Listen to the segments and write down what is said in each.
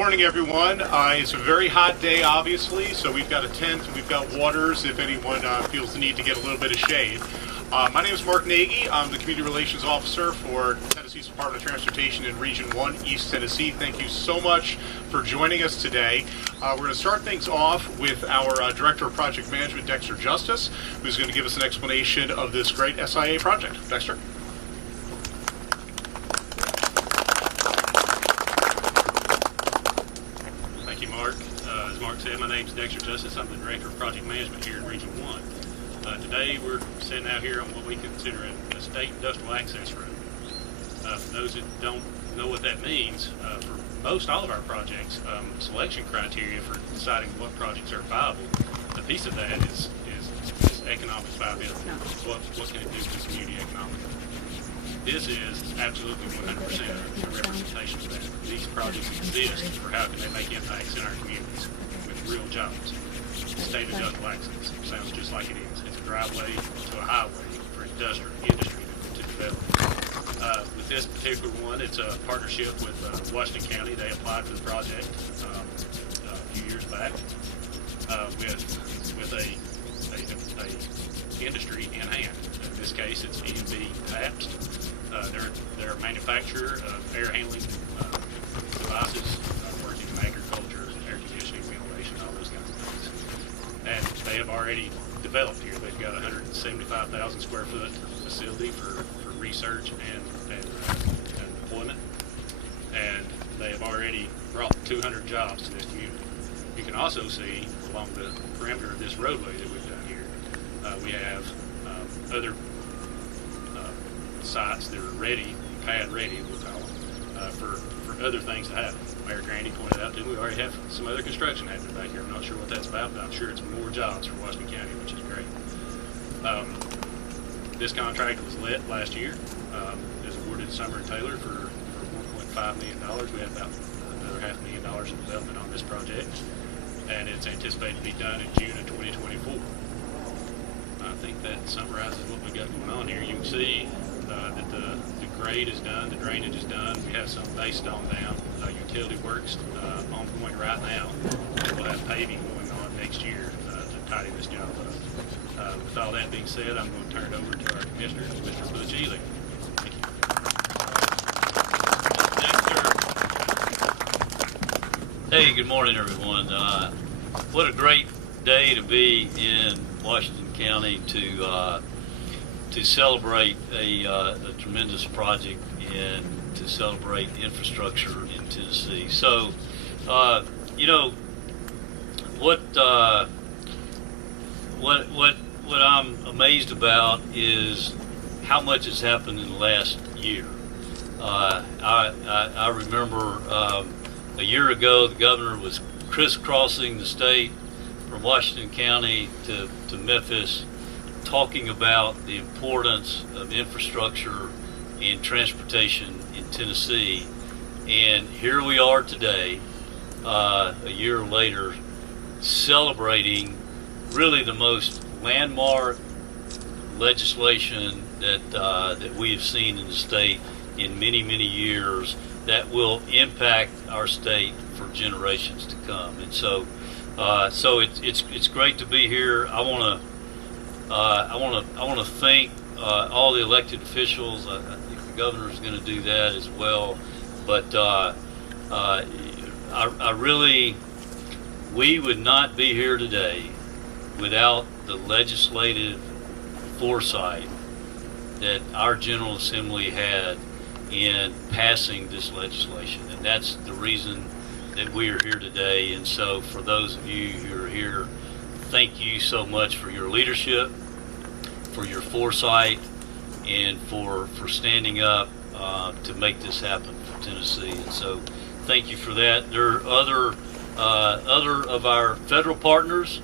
morning, everyone. It's a very hot day, obviously, so we've got a tent and we've got waters if anyone feels the need to get a little bit of shade. My name is Mark Nagy. I'm the Community Relations Officer for Tennessee's Department of Transportation in Region 1, East Tennessee. Thank you so much for joining us today. We're going to start things off with our Director of Project Management, Dexter Justice, who's going to give us an explanation of this great SIA project. Dexter? Thank you, Mark. As Mark said, my name is Dexter Justice. I'm the Director of Project Management here in Region 1. Today we're sitting out here on what we consider a state industrial access road. For those that don't know what that means, for most all of our projects, selection criteria for deciding what projects are viable, a piece of that is economic viability. What can it do to the community economically? This is absolutely 100% a representation of that. These projects exist for how can they make impacts in our communities with real jobs. State industrial access sounds just like it is. It's a driveway to a highway for industry to develop. With this particular one, it's a partnership with Washington County. They applied for the project a few years back with a industry in hand. In this case, it's E&B Pabst. They're a manufacturer of air handling devices working in agriculture, air conditioning, ventilation, all those kinds of things. And they have already developed here. They've got a 175,000 square foot facility for research and deployment. And they have already brought 200 jobs to this community. You can also see along the perimeter of this roadway that we've done here, we have other sites that are ready, pad ready, we'll call them, for other things to happen. Mayor Grandy pointed out that we already have some other construction happening back here. I'm not sure what that's about, but I'm sure it's more jobs for Washington County, which is great. This contract was let last year. It was awarded to Summer & Taylor for $1.5 million. We have about another $500,000 in development on this project, and it's anticipated to be done in June of 2024. I think that summarizes what we got going on here. You can see that the grade is done, the drainage is done. We have some base stone down. Utility works ongoing right now. We'll have paving going on next year to tidy this job up. With all that being said, I'm going to turn it over to our commissioner, Mr. Butch Ely. Thank you. Hey, good morning, everyone. What a great day to be in Washington County to celebrate a tremendous project and to celebrate infrastructure in Tennessee. So, you know, what I'm amazed about is how much has happened in the last year. I remember a year ago the governor was crisscrossing the state from Washington County to Memphis, talking about the importance of infrastructure and transportation in Tennessee. And here we are today, a year later, celebrating really the most landmark legislation that we have seen in the state in many, many years that will impact our state for generations to come. And so it's great to be here. I want to thank all the elected officials. I think the governor is going to do that as well. But we would not be here today without the legislative foresight that our General Assembly had in passing this legislation. And that's the reason that we are here today. And so for those of you who are here, thank you so much for your leadership, for your foresight, and for standing up to make this happen for Tennessee. And so thank you for that. There are other of our federal partners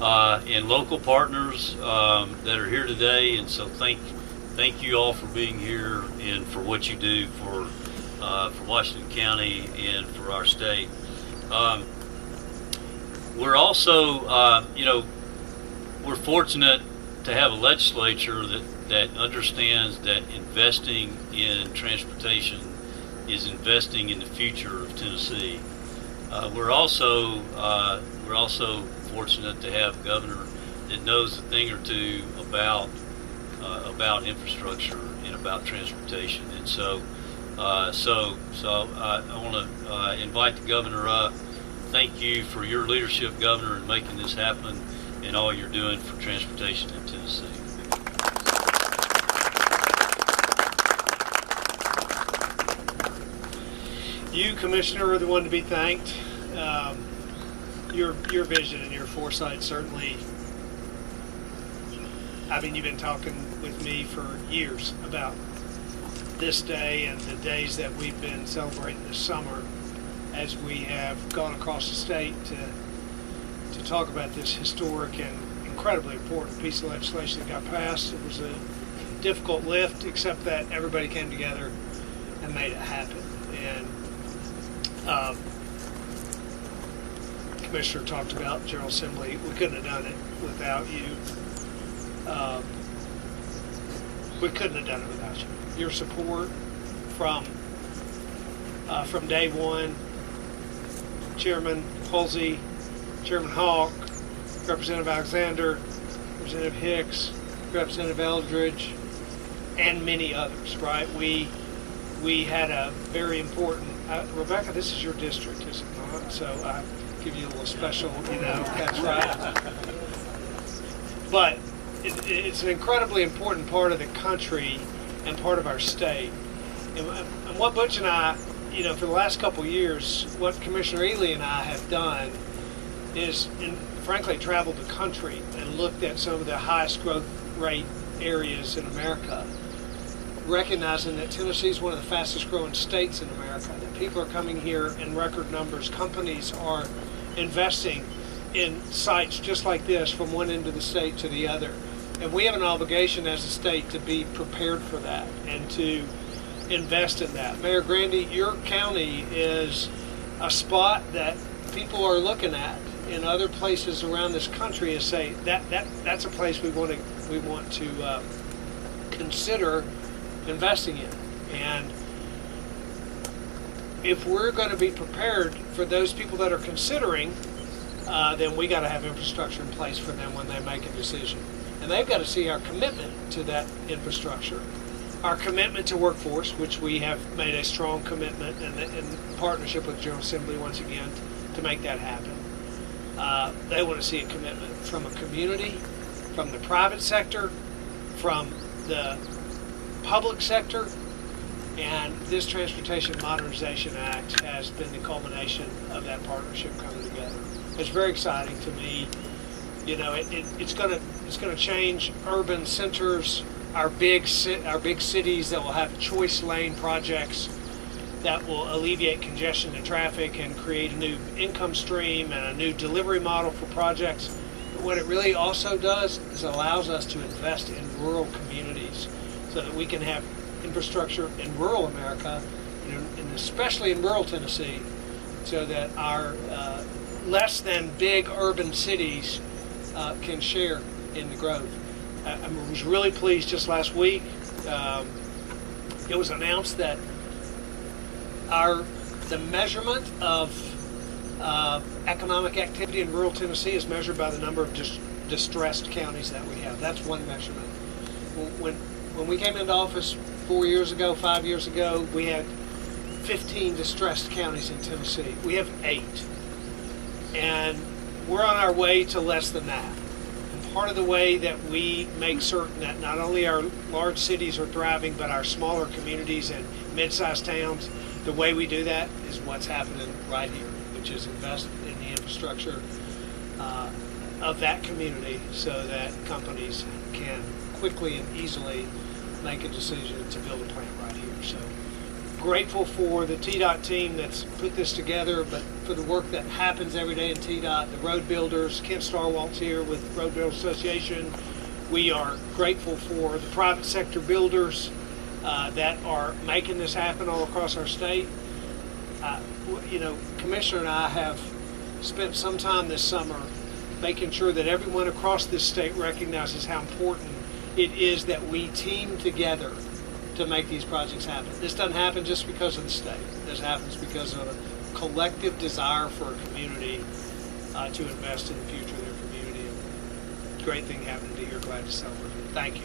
and local partners that are here today. And so thank you all for being here and for what you do for Washington County and for our state. We're also, we're fortunate to have a legislature that understands that investing in transportation is investing in the future of Tennessee. We're also fortunate to have a governor that knows a thing or two about infrastructure and about transportation. And so I want to invite the governor up. Thank you for your leadership, Governor, in making this happen and all you're doing for transportation in Tennessee. You, Commissioner, are the one to be thanked. Your vision and your foresight certainly. I mean, you've been talking with me for years about this day and the days that we've been celebrating this summer as we have gone across the state to talk about this historic and incredibly important piece of legislation that got passed. It was a difficult lift, except that everybody came together and made it happen. And Commissioner talked about General Assembly. We couldn't have done it without you. We couldn't have done it without you. Your support from day one, Chairman Halsey, Chairman Hawk, Representative Alexander, Representative Hicks, Representative Eldridge, and many others, right? We had a very important, Rebecca, this is your district, is it not? So I give you a little special, that's right. But it's an incredibly important part of the country and part of our state. And what Butch and I, for the last couple of years, what Commissioner Ely and I have done is, frankly, traveled the country and looked at some of the highest growth rate areas in America, recognizing that Tennessee is one of the fastest growing states in America, that people are coming here in record numbers. Companies are investing in sites just like this from one end of the state to the other. And we have an obligation as a state to be prepared for that and to invest in that. Mayor Grandy, your county is a spot that people are looking at in other places around this country and say that's a place we want to consider investing in. And if we're going to be prepared for those people that are considering, then we got to have infrastructure in place for them when they make a decision. And they've got to see our commitment to that infrastructure, our commitment to workforce, which we have made a strong commitment in partnership with General Assembly once again to make that happen. They want to see a commitment from a community, from the private sector, from the public sector, and this Transportation Modernization Act has been the culmination of that partnership coming together. It's very exciting to me. It's going to change urban centers, our big cities that will have choice lane projects that will alleviate congestion and traffic and create a new income stream and a new delivery model for projects. But what it really also does is allows us to invest in rural communities so that we can have infrastructure in rural America, and especially in rural Tennessee, so that our less than big urban cities can share in the growth. I was really pleased just last week. It was announced that the measurement of economic activity in rural Tennessee is measured by the number of distressed counties that we have. That's one measurement. When we came into office 5 years ago, we had 15 distressed counties in Tennessee. We have 8. And we're on our way to less than that. And part of the way that we make certain that not only our large cities are thriving, but our smaller communities and mid-sized towns, the way we do that is what's happening right here, which is invest in the infrastructure of that community so that companies can quickly and easily make a decision to build a plant right here. So grateful for the TDOT team that's put this together, but for the work that happens every day in TDOT, the road builders, Kent Starwalt's here with Road Builders Association. We are grateful for the private sector builders that are making this happen all across our state. Commissioner and I have spent some time this summer making sure that everyone across this state recognizes how important it is that we team together to make these projects happen. This doesn't happen just because of the state. This happens because of a collective desire for a community to invest in the future of their community. And great thing happened to you. Glad to celebrate it. Thank you.